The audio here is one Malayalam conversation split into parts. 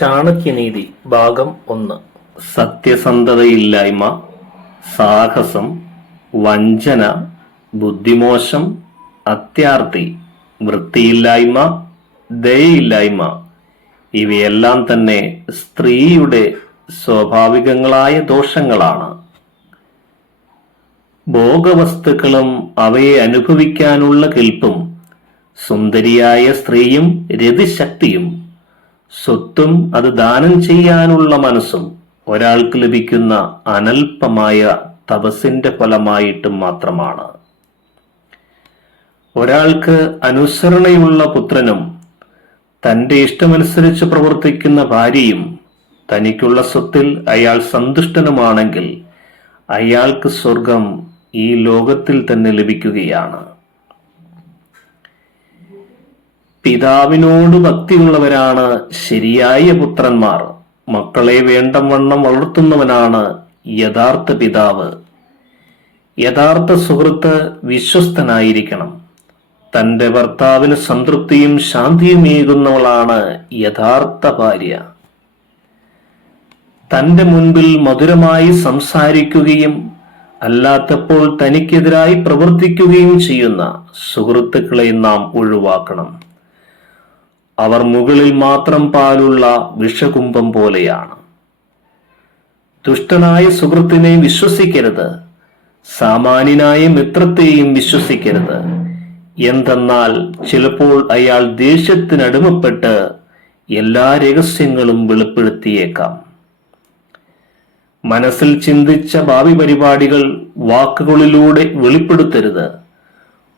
ചാണക്യനീതി ഭാഗം ഒന്ന്. സത്യസന്ധതയില്ലായ്മ സാഹസം വഞ്ചന ബുദ്ധിമോശം അത്യാർത്തി വൃത്തിയില്ലായ്മ ദയയില്ലായ്മ ഇവയെല്ലാം തന്നെ സ്ത്രീയുടെ സ്വാഭാവികങ്ങളായ ദോഷങ്ങളാണ്. ഭോഗവസ്തുക്കളും അവയെ അനുഭവിക്കാനുള്ള കെൽപ്പും സുന്ദരിയായ സ്ത്രീയും രതിശക്തിയും സ്വത്തും അത് ദാനം ചെയ്യാനുള്ള മനസ്സും ഒരാൾക്ക് ലഭിക്കുന്ന അനൽപമായ തപസിന്റെ ഫലമായിട്ടും മാത്രമാണ്. ഒരാൾക്ക് അനുസരണയുള്ള പുത്രനും തന്റെ ഇഷ്ടമനുസരിച്ച് പ്രവർത്തിക്കുന്ന ഭാര്യയും തനിക്കുള്ള സ്വത്തിൽ അയാൾ സന്തുഷ്ടനുമാണെങ്കിൽ അയാൾക്ക് സ്വർഗം ഈ ലോകത്തിൽ തന്നെ ലഭിക്കുകയാണ്. പിതാവിനോട് ഭക്തിയുള്ളവരാണ് ശരിയായ പുത്രന്മാർ. മക്കളെ വേണ്ട വണ്ണം വളർത്തുന്നവനാണ് യഥാർത്ഥ പിതാവ്. യഥാർത്ഥ സുഹൃത്ത് വിശ്വസ്തനായിരിക്കണം. തന്റെ ഭർത്താവിന് സംതൃപ്തിയും ശാന്തിയുമേകുന്നവളാണ് യഥാർത്ഥ ഭാര്യ. തന്റെ മുൻപിൽ മധുരമായി സംസാരിക്കുകയും അല്ലാത്തപ്പോൾ തനിക്കെതിരായി പ്രവർത്തിക്കുകയും ചെയ്യുന്ന സുഹൃത്തുക്കളെ നാം ഒഴിവാക്കണം. അവർ മുകളിൽ മാത്രം പാലുള്ള വിഷകുംഭം പോലെയാണ്. ദുഷ്ടനായ സുഹൃത്തിനെ വിശ്വസിക്കരുത്. സാമാന്യനായ മിത്രത്തെയും വിശ്വസിക്കരുത്. എന്തെന്നാൽ ചിലപ്പോൾ അയാൾ ദേഷ്യത്തിനടിമപ്പെട്ട് എല്ലാ രഹസ്യങ്ങളും വെളിപ്പെടുത്തിയേക്കാം. മനസ്സിൽ ചിന്തിച്ച ഭാവി പരിപാടികൾ വാക്കുകളിലൂടെ വെളിപ്പെടുത്തരുത്.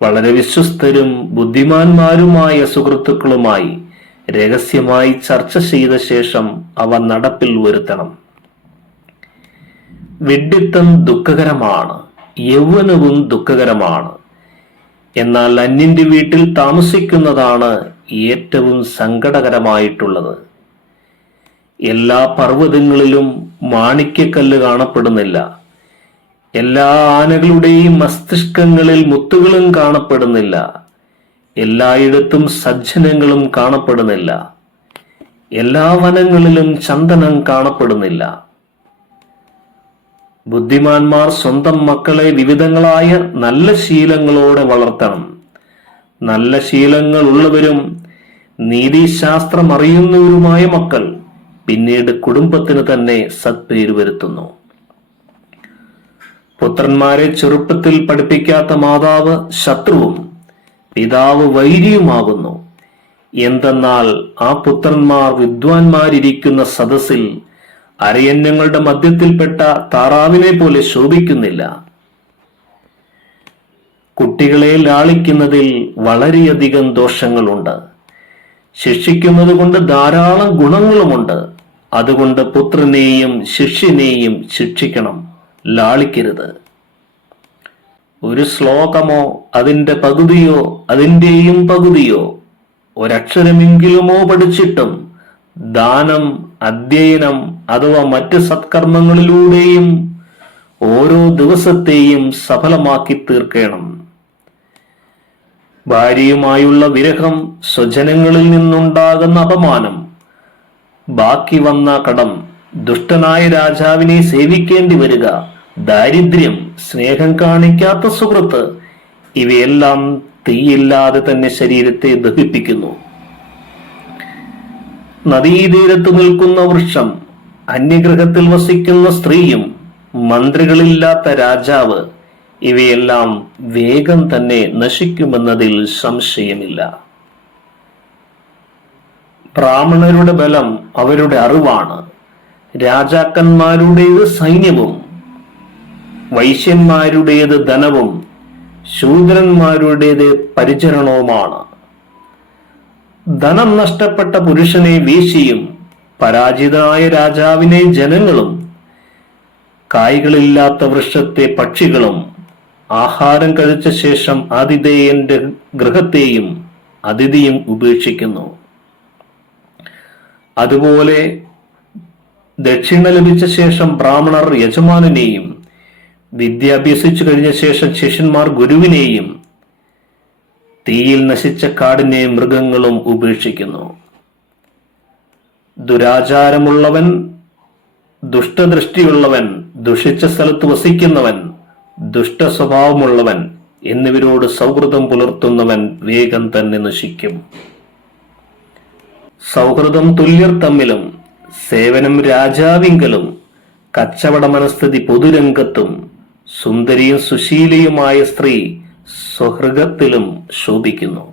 വളരെ വിശ്വസ്തരും ബുദ്ധിമാന്മാരുമായ സുഹൃത്തുക്കളുമായി രഹസ്യമായി ചർച്ച ചെയ്ത ശേഷം അവ നടപ്പിൽ വരുത്തണം. വെഡിത്തം ദുഃഖകരമാണ് യൗവനവും ദുഃഖകരമാണ്. എന്നാൽ അന്യന്റെ വീട്ടിൽ താമസിക്കുന്നതാണ് ഏറ്റവും സങ്കടകരമായിട്ടുള്ളത്. എല്ലാ പർവതങ്ങളിലും മാണിക്യക്കല്ല് കാണപ്പെടുന്നില്ല. എല്ലാ ആനകളുടെയും മസ്തിഷ്കങ്ങളിൽ മുത്തുകളും കാണപ്പെടുന്നില്ല. എല്ലായിടത്തും സജ്ജനങ്ങളും കാണപ്പെടുന്നില്ല. എല്ലാ വനങ്ങളിലും ചന്ദനം കാണപ്പെടുന്നില്ല. ബുദ്ധിമാന്മാർ സ്വന്തം മക്കളെ വിവിധങ്ങളായ നല്ല ശീലങ്ങളോടെ വളർത്തണം. നല്ല ശീലങ്ങൾ ഉള്ളവരും നീതിശാസ്ത്രം അറിയുന്നവരുമായ മക്കൾ പിന്നീട് കുടുംബത്തിന് തന്നെ സത്പേര് വരുത്തുന്നു. പുത്രന്മാരെ ചെറുപ്പത്തിൽ പഠിപ്പിക്കാത്ത മാതാവ് ശത്രുവും. പിതാവ് വൈരിയുമാകുന്നു. എന്തെന്നാൽ ആ പുത്രന്മാർ വിദ്വാൻമാരിരിക്കുന്ന സദസ്സിൽ അരയന്യങ്ങളുടെ മധ്യത്തിൽപ്പെട്ട താറാവിനെ പോലെ ശോഭിക്കുന്നില്ല. കുട്ടികളെ ലാളിക്കുന്നതിൽ വളരെയധികം ദോഷങ്ങളുണ്ട്. ശിക്ഷിക്കുന്നത് കൊണ്ട് ധാരാളം ഗുണങ്ങളുമുണ്ട്. അതുകൊണ്ട് പുത്രനെയും ശിഷ്യനെയും ശിക്ഷിക്കണം ലാളിക്കരുത്. ഒരു ശ്ലോകമോ അതിന്റെ പകുതിയോ അതിന്റെയും പകുതിയോ ഒരക്ഷരമെങ്കിലുമോ പഠിച്ചിട്ടും ദാനം അധ്യയനം അഥവാ മറ്റ് സത്കർമ്മങ്ങളിലൂടെയും ഓരോ ദിവസത്തെയും സഫലമാക്കി തീർക്കണം. ഭാര്യയുമായുള്ള വിരഹം സ്വജനങ്ങളിൽ നിന്നുണ്ടാകുന്ന അപമാനം. ബാക്കി വന്ന കടം ദുഷ്ടനായ രാജാവിനെ സേവിക്കേണ്ടി വരിക ദാരിദ്ര്യം. സ്നേഹം കാണിക്കാത്ത സുഹൃത്ത് ഇവയെല്ലാം തീയില്ലാതെ തന്നെ ശരീരത്തെ ദഹിപ്പിക്കുന്നു. നദീതീരത്ത് നിൽക്കുന്ന വൃക്ഷം അന്യഗ്രഹത്തിൽ വസിക്കുന്ന സ്ത്രീയും മന്ത്രികളില്ലാത്ത രാജാവ് ഇവയെല്ലാം വേഗം തന്നെ നശിക്കുമെന്നതിൽ സംശയമില്ല. ബ്രാഹ്മണരുടെ ബലം അവരുടെ അറിവാണ്. രാജാക്കന്മാരുടേത് സൈന്യവും വൈശ്യന്മാരുടേത് ധനവും ശൂദ്രന്മാരുടേത് പരിചരണവുമാണ്. ധനം നഷ്ടപ്പെട്ട പുരുഷനെ വീശിയും പരാജിതനായ രാജാവിനെ ജനങ്ങളും കായ്കളില്ലാത്ത വൃക്ഷത്തെ പക്ഷികളും ആഹാരം കഴിച്ച ശേഷം ആതിഥേയന്റെ ഗൃഹത്തെയും അതിഥിയും ഉപേക്ഷിക്കുന്നു. അതുപോലെ ദക്ഷിണ ലഭിച്ച ശേഷം ബ്രാഹ്മണർ യജമാനനെയും വിദ്യ അഭ്യസിച്ചു കഴിഞ്ഞ ശേഷം ശിഷ്യന്മാർ ഗുരുവിനെയും തീയിൽ നശിച്ച കാടിനെ മൃഗങ്ങളും ഉപേക്ഷിക്കുന്നു. ദുരാചാരമുള്ളവൻ ദുഷ്ടദൃഷ്ടിയുള്ളവൻ ദുഷിച്ച സ്ഥലത്ത് വസിക്കുന്നവൻ ദുഷ്ട സ്വഭാവമുള്ളവൻ എന്നിവരോട് സൗഹൃദം പുലർത്തുന്നവൻ വേഗം തന്നെ നശിക്കും. സൗഹൃദം തുല്യർ തമ്മിലും സേവനം രാജാവിങ്കലും കച്ചവട മനസ്ഥിതി പൊതുരംഗത്തും സുന്ദരിയും സുശീലയുമായ സ്ത്രീ സ്വഹൃഗത്തിലും ശോഭിക്കുന്നു.